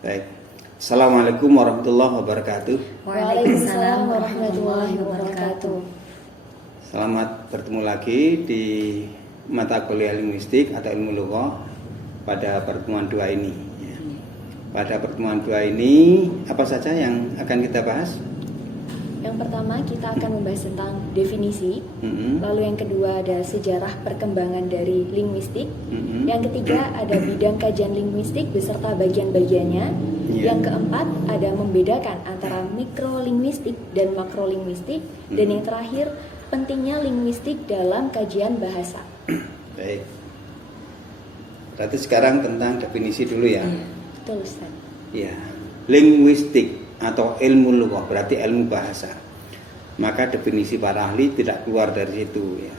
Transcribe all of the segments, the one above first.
Baik. Assalamualaikum warahmatullahi wabarakatuh. Waalaikumsalam warahmatullahi wabarakatuh. Selamat bertemu lagi di mata kuliah linguistik atau ilmu lughah pada pertemuan 2 ini. Pada pertemuan 2 ini apa saja yang akan kita bahas? Yang pertama kita akan membahas tentang definisi. Lalu yang kedua ada sejarah perkembangan dari linguistik. Yang ketiga ada bidang kajian linguistik beserta bagian-bagiannya. Yang keempat ada membedakan antara mikrolinguistik dan makrolinguistik. Dan yang terakhir pentingnya linguistik dalam kajian bahasa. Baik. Berarti sekarang tentang definisi dulu ya. Betul, Ustaz. Ya, linguistik atau ilmu lughah berarti ilmu bahasa. Maka definisi para ahli tidak keluar dari situ ya.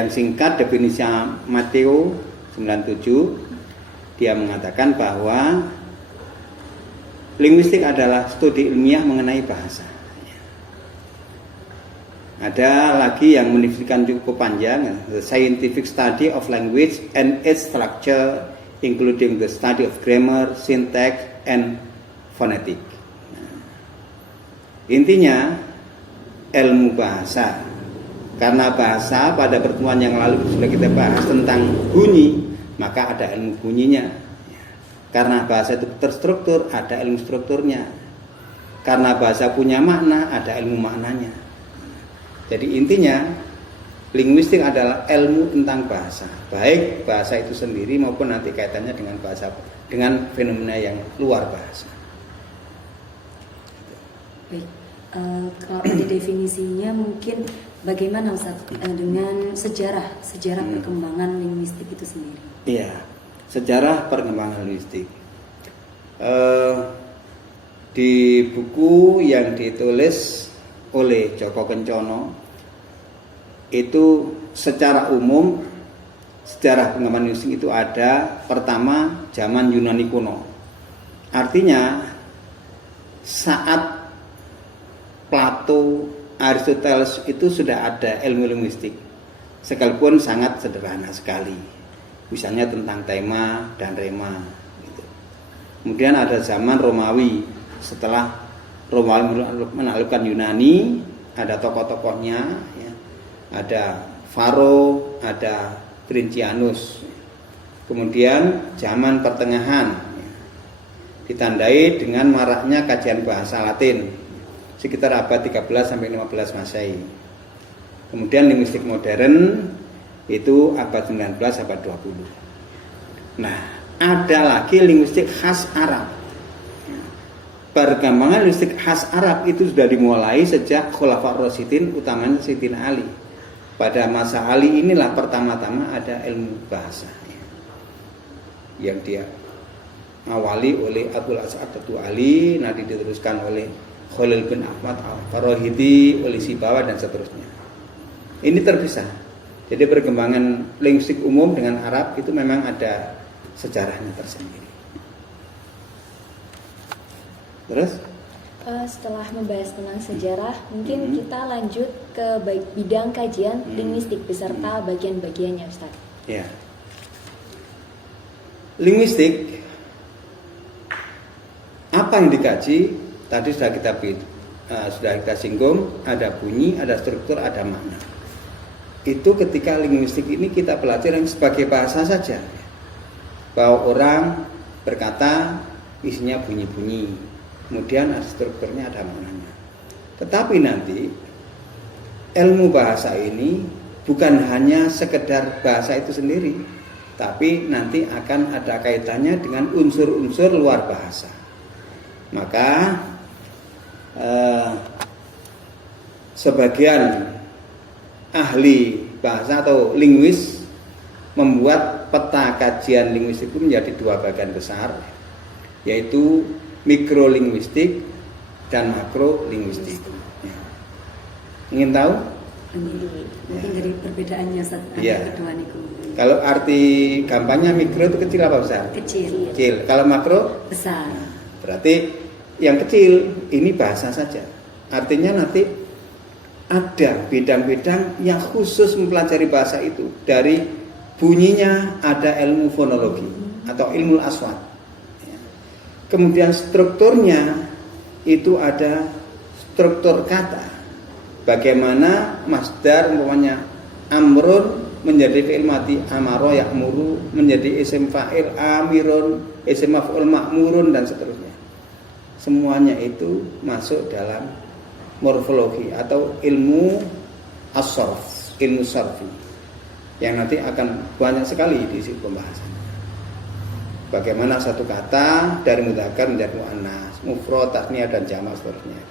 Yang singkat definisi Matteo 97, dia mengatakan bahwa linguistik adalah studi ilmiah mengenai bahasa. Ada lagi yang mendefinisikan cukup panjang, the scientific study of language and its structure, including the study of grammar, syntax, and phonetic. Intinya ilmu bahasa. Karena bahasa pada pertemuan yang lalu sudah kita bahas tentang bunyi, maka ada ilmu bunyinya. Karena bahasa itu terstruktur, ada ilmu strukturnya. Karena bahasa punya makna, ada ilmu maknanya. Jadi intinya linguistik adalah ilmu tentang bahasa, baik bahasa itu sendiri maupun nanti kaitannya dengan bahasa, dengan fenomena yang luar bahasa. Baik, kalau ada definisinya mungkin bagaimana Ustaz dengan sejarah perkembangan linguistik itu sendiri? Iya, sejarah perkembangan linguistik. Di buku yang ditulis oleh Joko Kencono itu secara umum sejarah pengembangan linguistik itu ada pertama zaman Yunani kuno. Artinya saat Plato, Aristoteles itu sudah ada ilmu linguistik, sekalipun sangat sederhana sekali, misalnya tentang tema dan rema gitu. Kemudian ada zaman Romawi, setelah Romawi menaklukkan Yunani, ada tokoh-tokohnya ya. Ada Faro, ada Princianus. Kemudian zaman pertengahan ya, ditandai dengan maraknya kajian bahasa Latin sekitar abad 13 sampai 15 Masehi. Kemudian linguistik modern itu abad 19 abad 20. Nah, ada lagi linguistik khas Arab. Perkembangan linguistik khas Arab itu sudah dimulai sejak Khulafaur Rasyidin, utamanya Sayyidina Ali. Pada masa Ali inilah pertama-tama ada ilmu bahasa yang dia awali oleh Abdul As'ad Ali, nanti diteruskan oleh Khalil bin Ahmad Al-Farahidi, oleh Sibawa dan seterusnya. Ini terpisah. Jadi perkembangan linguistik umum dengan Arab itu memang ada sejarahnya tersendiri. Terus? Setelah membahas tentang sejarah, mungkin kita lanjut ke bidang kajian linguistik beserta bagian-bagiannya, Ustaz. Ya. Linguistik apa yang dikaji? Tadi sudah kita singgung, ada bunyi, ada struktur, ada makna. Itu ketika linguistik ini kita pelajari sebagai bahasa saja, bahwa orang berkata isinya bunyi-bunyi, kemudian ada strukturnya, ada maknanya. Tetapi nanti ilmu bahasa ini bukan hanya sekedar bahasa itu sendiri, tapi nanti akan ada kaitannya dengan unsur-unsur luar bahasa. Maka sebagian ahli bahasa atau linguis membuat peta kajian linguistik itu menjadi 2 bagian besar, yaitu mikrolinguistik dan makrolinguistik. Ya. Ingin tahu? Mungkin dari perbedaannya Ustaz, ya. kedua niku. Kalau arti gampangnya mikro itu kecil apa besar? Kecil. Kecil. Kalau makro? Besar. Nah, berarti yang kecil ini bahasa saja. Artinya nanti ada bidang-bidang yang khusus mempelajari bahasa itu. Dari bunyinya ada ilmu fonologi atau ilmu aswat. Kemudian strukturnya itu ada struktur kata. Bagaimana masdar umpamanya amrun menjadi fi'il mati amaro ya'muru, menjadi isim fa'il amirun, isim maf'ul ma'murun, dan seterusnya. Semuanya itu masuk dalam morfologi atau ilmu as-sarf, ilmu sarfi, yang nanti akan banyak sekali di sini pembahasannya. Bagaimana satu kata dari mudzakkar menjadi muannas, mufrad, tasniyah, dan jamak seterusnya.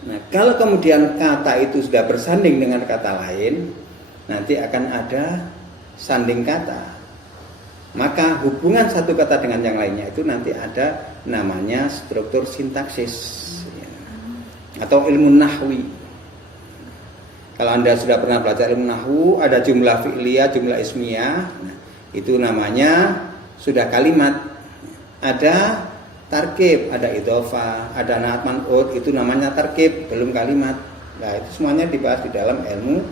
Nah, kalau kemudian kata itu sudah bersanding dengan kata lain, nanti akan ada sanding kata. Maka hubungan satu kata dengan yang lainnya itu nanti ada namanya struktur sintaksis, ya, atau ilmu nahwi. Kalau Anda sudah pernah belajar ilmu nahwu, ada jumlah fi'liyah, jumlah ismiyah. Nah, itu namanya sudah kalimat. Ada tarkib, ada idhofah, ada naat man'ut, itu namanya tarkib, belum kalimat. Nah, itu semuanya dibahas di dalam ilmu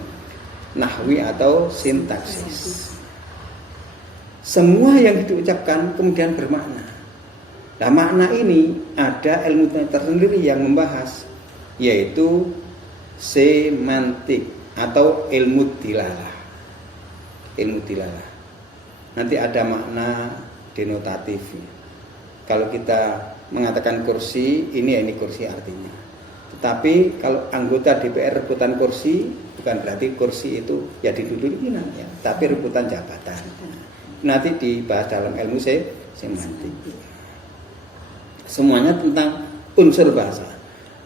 nahwi atau sintaksis. Semua yang diucapkan kemudian bermakna. Nah, makna ini ada ilmu tersendiri yang membahas, yaitu semantik atau ilmu dilalah. Ilmu dilalah. Nanti ada makna denotatif. Kalau kita mengatakan kursi, ini kursi artinya. Tetapi kalau anggota DPR rebutan kursi, bukan berarti kursi itu ya diduduki, ya, tapi rebutan jabatan. Nanti dibahas dalam ilmu semantik. Semuanya tentang unsur bahasa.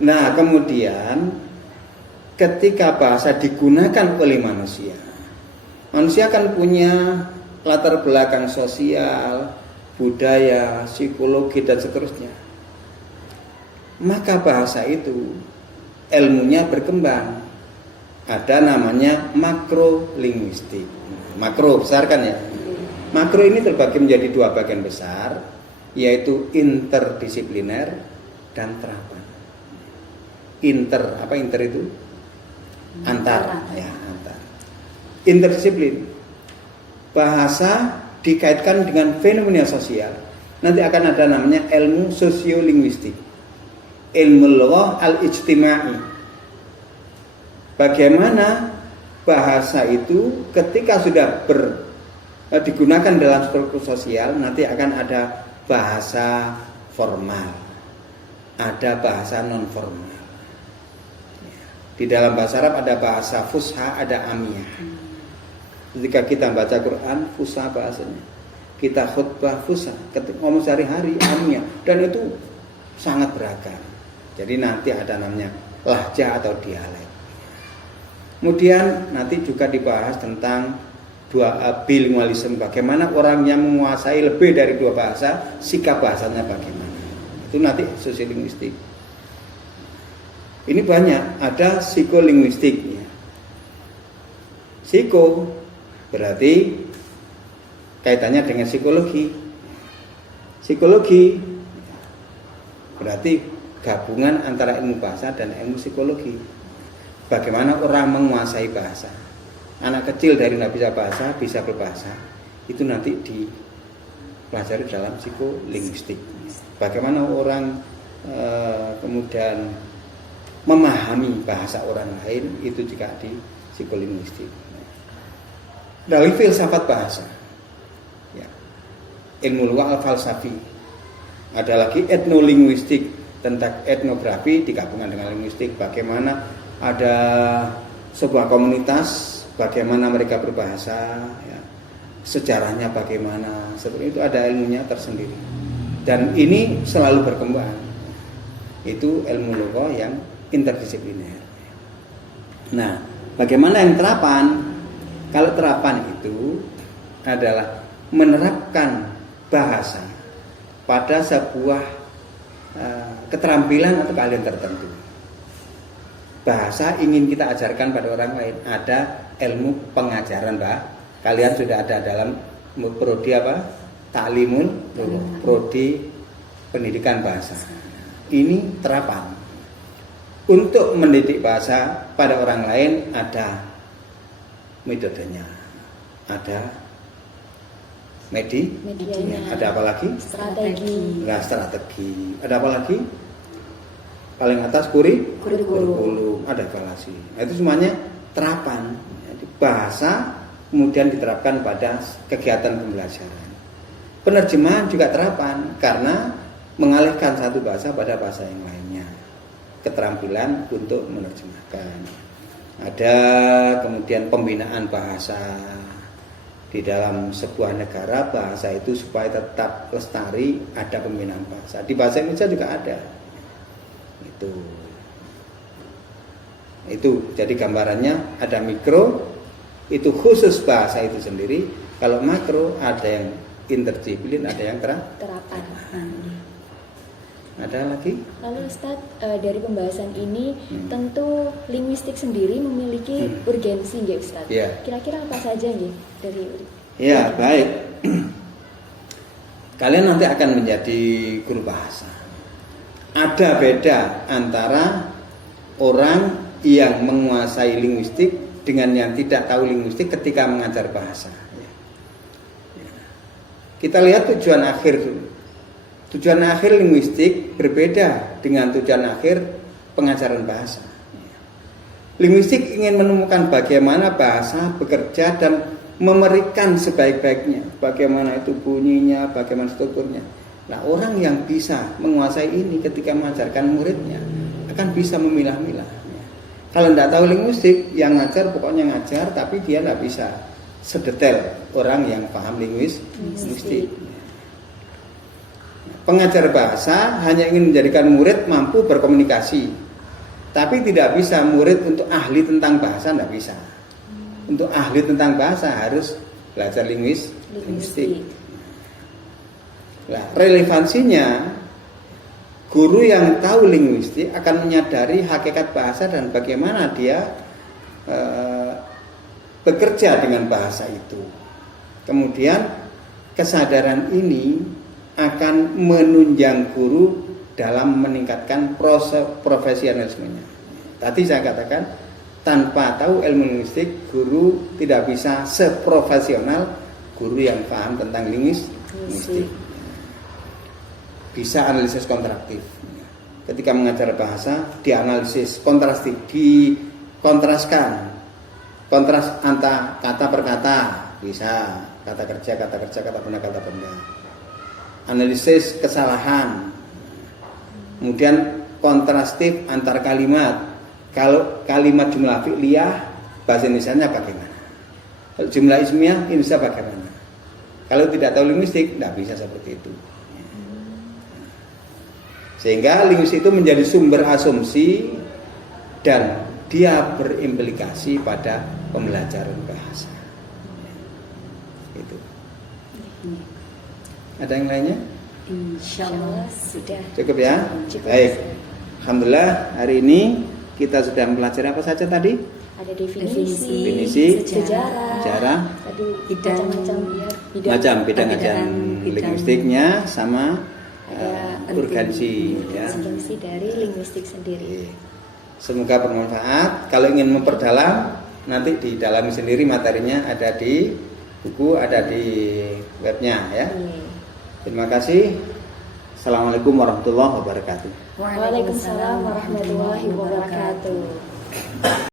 Nah, kemudian ketika bahasa digunakan oleh manusia, manusia kan punya latar belakang sosial, budaya, psikologi, dan seterusnya. Maka bahasa itu ilmunya berkembang. Ada namanya makrolinguistik. Makro besar kan ya. Makro ini terbagi menjadi dua bagian besar, yaitu interdisipliner dan terapan. Inter itu? Antar, ya, antar. Interdisiplin. Bahasa dikaitkan dengan fenomena sosial. Nanti akan ada namanya ilmu sosiolinguistik. Ilmu lughah al-ijtimai. Bagaimana bahasa itu ketika sudah digunakan dalam struktur sosial, nanti akan ada bahasa formal, ada bahasa non formal. Di dalam bahasa Arab ada bahasa fusha, ada amiyah. Ketika kita baca Quran, fusha bahasanya. Kita khutbah fusha, ketika ngomong sehari-hari amiyah, dan itu sangat beragam. Jadi nanti ada namanya lahjah atau dialek. Kemudian nanti juga dibahas tentang bilingualisme, bagaimana orang yang menguasai lebih dari dua bahasa, sikap bahasanya bagaimana. Itu nanti sosiolinguistik. Ini banyak, ada psikolinguistiknya. Psiko berarti kaitannya dengan psikologi. Psikologi berarti gabungan antara ilmu bahasa dan ilmu psikologi. Bagaimana orang menguasai bahasa. Anak kecil dari nggak bisa bahasa, bisa berbahasa. Itu nanti dipelajari dalam psikolinguistik. Bagaimana orang kemudian memahami bahasa orang lain, itu juga di psikolinguistik. Dari filsafat bahasa, ya, ilmu lughah al-falsafi. Ada lagi etnolinguistik, tentang etnografi digabungkan dengan linguistik. Bagaimana ada sebuah komunitas, bagaimana mereka berbahasa, ya, sejarahnya bagaimana, seperti itu ada ilmunya tersendiri. Dan ini selalu berkembang. Itu ilmu lughah yang interdisipliner. Nah, bagaimana yang terapan? Kalau terapan itu adalah menerapkan bahasa pada sebuah keterampilan atau keahlian tertentu. Bahasa ingin kita ajarkan pada orang lain. Ada ilmu pengajaran, Mbak. Kalian sudah ada dalam prodi apa? Ta'limul, prodi pendidikan bahasa. Ini terapan. Untuk mendidik bahasa pada orang lain ada metodenya, ada medianya, Ada apa lagi? strategi, Nah, strategi. Ada apa lagi? Paling atas kurikulum. Ada evaluasi. Nah, itu semuanya terapan. Jadi bahasa kemudian diterapkan pada kegiatan pembelajaran. Penerjemahan juga terapan karena mengalihkan satu bahasa pada bahasa yang lainnya. Keterampilan untuk menerjemahkan. Ada kemudian pembinaan bahasa di dalam sebuah negara, bahasa itu supaya tetap lestari, ada pembinaan bahasa. Di bahasa Indonesia juga ada. Itu jadi gambarannya ada mikro itu khusus bahasa itu sendiri, kalau makro ada yang interdisiplin, ada yang terapan. Ada lagi? Lalu Ustadz, dari pembahasan ini tentu linguistik sendiri memiliki urgensi nggih Ustadz. Ya. Kira-kira apa saja nggih dari Ya, baik. Kalian nanti akan menjadi guru bahasa. Ada beda antara orang yang menguasai linguistik dengan yang tidak tahu linguistik ketika mengajar bahasa. Kita lihat tujuan akhir dulu. Tujuan akhir linguistik berbeda dengan tujuan akhir pengajaran bahasa. Linguistik ingin menemukan bagaimana bahasa bekerja dan memberikan sebaik-baiknya, bagaimana itu bunyinya, bagaimana strukturnya. Nah, orang yang bisa menguasai ini ketika mengajarkan muridnya akan bisa memilah-milah. Kalau tidak tahu linguistik, yang ngajar pokoknya ngajar, tapi dia tidak bisa sedetail orang yang paham linguistik. Pengajar bahasa hanya ingin menjadikan murid mampu berkomunikasi, tapi tidak bisa murid untuk ahli tentang bahasa, tidak bisa. Untuk ahli tentang bahasa harus belajar linguistik. Nah, relevansinya guru yang tahu linguistik akan menyadari hakikat bahasa dan bagaimana dia bekerja dengan bahasa itu. Kemudian kesadaran ini akan menunjang guru dalam meningkatkan proses profesionalismenya. Tadi saya katakan tanpa tahu ilmu linguistik guru tidak bisa seprofesional guru yang paham tentang linguistik. Bisa analisis kontraktif. Ketika mengajar bahasa, dianalisis kontrastif, dikontraskan. Kontras antara kata per kata, bisa kata kerja, kata benda. Analisis kesalahan. Kemudian kontrastif antar kalimat. Kalau kalimat jumlah fi'liyah, bahasa Indonesianya bagaimana? Kalau jumlah ismiyah, Indonesia bagaimana? Kalau tidak tahu linguistik, tidak bisa seperti itu. Sehingga linguistik itu menjadi sumber asumsi dan dia berimplikasi pada pembelajaran bahasa. Itu. Ada yang lainnya? Insyaallah sudah. Cukup ya? Cukup. Baik. Alhamdulillah hari ini kita sudah mempelajari apa saja tadi? Ada definisi, sejarah, tadi bidang bidang linguistiknya sama urgensi ya. urgensi dari linguistik sendiri. Semoga bermanfaat. Kalau ingin memperdalam nanti didalami sendiri materinya, ada di buku, ada di webnya ya. Terima kasih. Assalamualaikum warahmatullahi wabarakatuh. Waalaikumsalam warahmatullahi wabarakatuh.